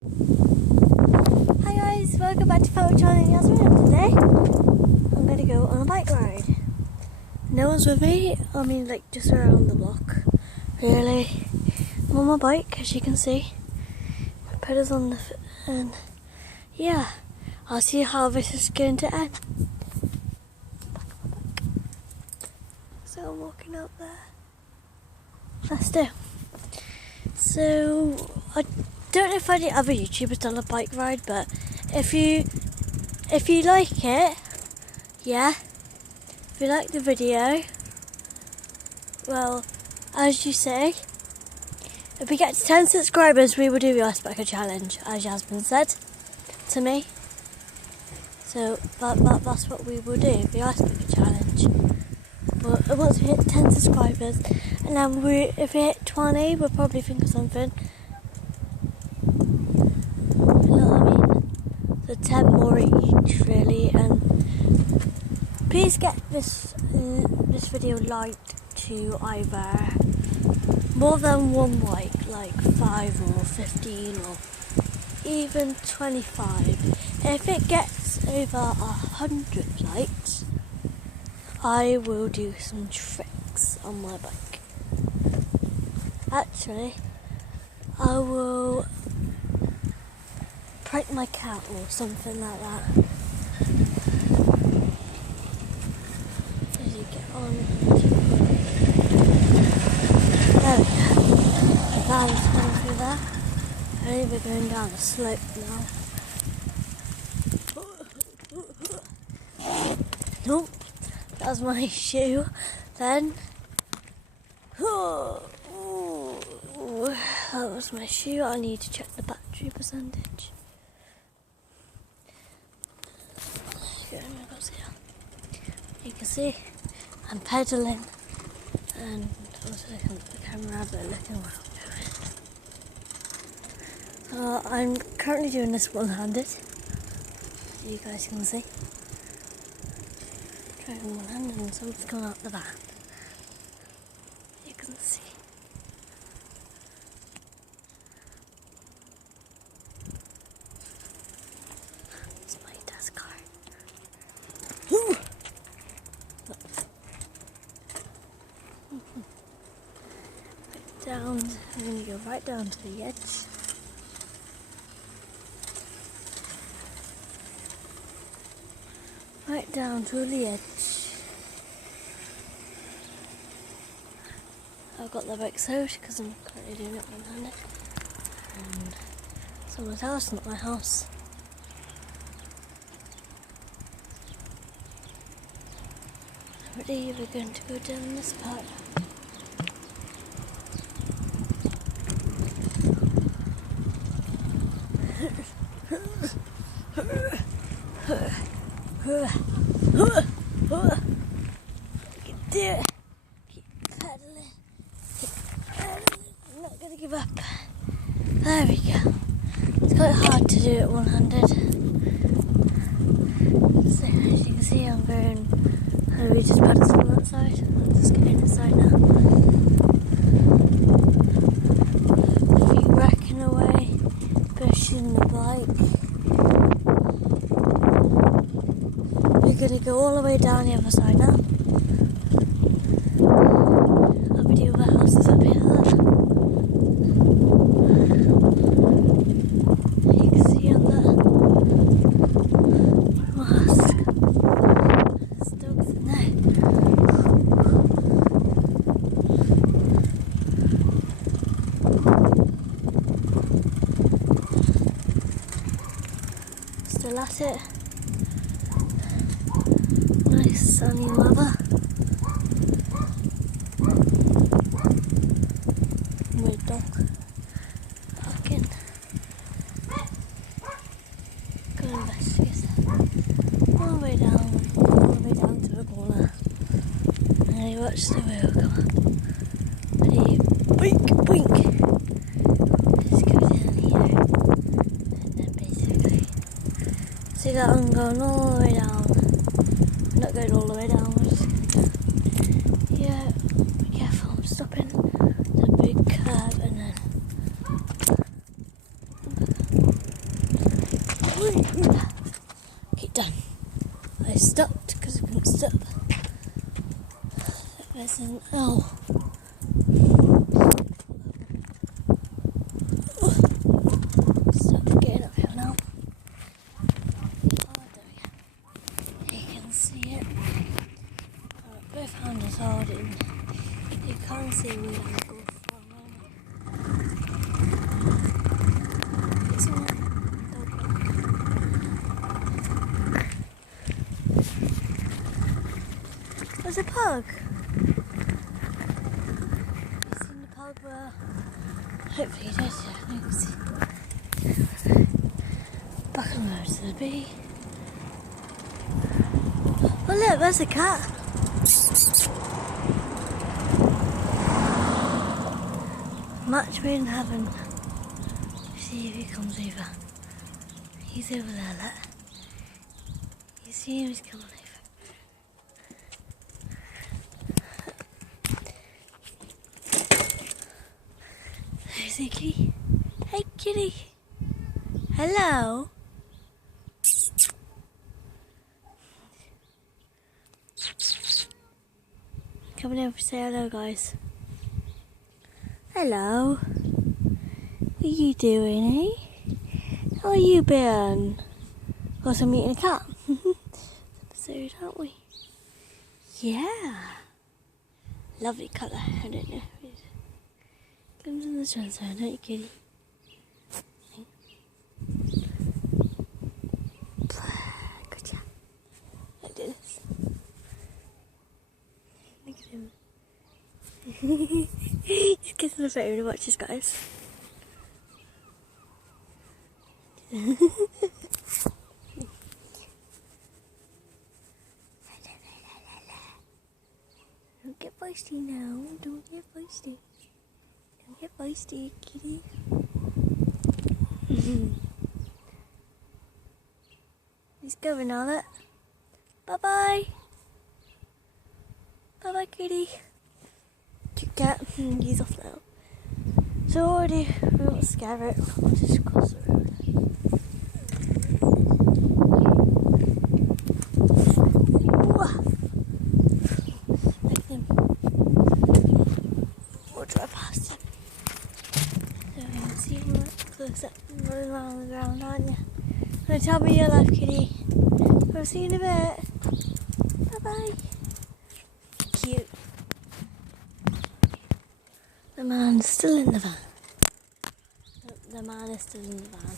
Hi guys, welcome back to Photo Challenge Yasmin, and today I'm going to go on a bike ride. No one's with me, just around the block, really. I'm on my bike, as you can see. My pedals on the and yeah, I'll see how this is going to end. So I'm walking up there. Let's do. So, I don't know if any other YouTubers done a bike ride, but if you like it, yeah, if you like the video, well, as you say, if we get to 10 subscribers, we will do the Icebreaker Challenge, as Yasmin said to me. So that's what we will do, the Icebreaker Challenge. But once we hit 10 subscribers, and then if we hit 20, we'll probably think of something. So 10 more each, really, and please get this video liked to either more than one like 5 or 15 or even 25. If it gets over 100 likes, I will do some tricks on my bike. Actually, I will prank my cat or something like that. As you get on. There we go. That is going through there. I think we're going down a slope now. Nope. That was my shoe. Then. That was my shoe. I need to check the battery percentage. You can see I'm pedaling, and also looking at the camera, but looking where I'm going. I'm currently doing this one-handed, so you guys can see. Driving one-handed and something's coming out the back. You can see. It's my dad's car. Woo! Down, I'm going to go right down to the edge. Right down to the edge. I've got the bike sewed because I'm currently doing it one-handed. And someone's house, not my house. Ready, we're going to go down this part. You can do it. Keep pedaling. I'm not going to give up. There we go. It's quite hard to do it one-handed. So as you can see, I'm going. We just paddled on that side. I'm just getting inside now. Feet racking away, pushing the bike. We're going to go all the way down the other side now. I'll be doing the houses up here. You can see on the mask. There's dogs in there. Still at it. Nice sunny weather. My dog barking. Go investigate. All the way down to the corner. And you watch the wheel come up. And you boink, boink. Just go down here. And then basically, see that one going all the way down. I'm not going all the way down, we're just going to go. Yeah, be careful, I'm stopping. It's a big curve and then Okay, done. I stopped because I couldn't stop. There's an owl. Stop getting uphill now. Oh, there we go. You can see it. Both hands are holding. You can't see me when I go for a moment. It's all right. There's a pug. You've seen the pug? Well, hopefully you did. You can see. Back on the road to the bee. Oh look, there's a cat. Much we in heaven. See if he comes over. He's over there, look. You see him, he's coming over. There's a kitty. Hey kitty. Hello. Coming over to say hello, guys. Hello. What are you doing, eh? How are you been? Because I'm meeting a cat. Episode, aren't we? Yeah. Lovely colour, I don't know. Comes in the sunshine, don't you, kitty? Good job. Like this. Look at him. He's kissing the phone. Watch this, guys. Don't get feisty now. Don't get feisty. Don't get feisty, kitty. He's going now, look. Bye-bye. Bye-bye, kitty. Cute cat. He's off now. So already, we won't scare it. I'll just cross the road. Look at him. We'll drive past him. So you can see him right close up and rolling around on the ground, aren't you? Gonna tell me your life, kitty. I'll see you in a bit. Bye-bye. Cute. The man's still in the van. The man is still in the van.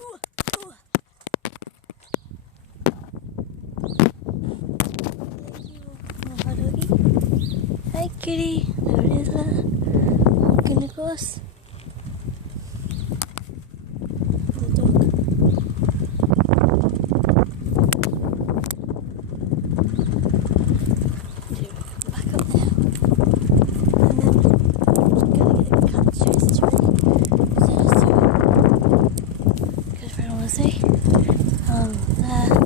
Ooh, ooh. Hi, kitty. There it is, walking across. The dog. Back up there. And then gonna get the cat chased to me. So, because I want to see. There.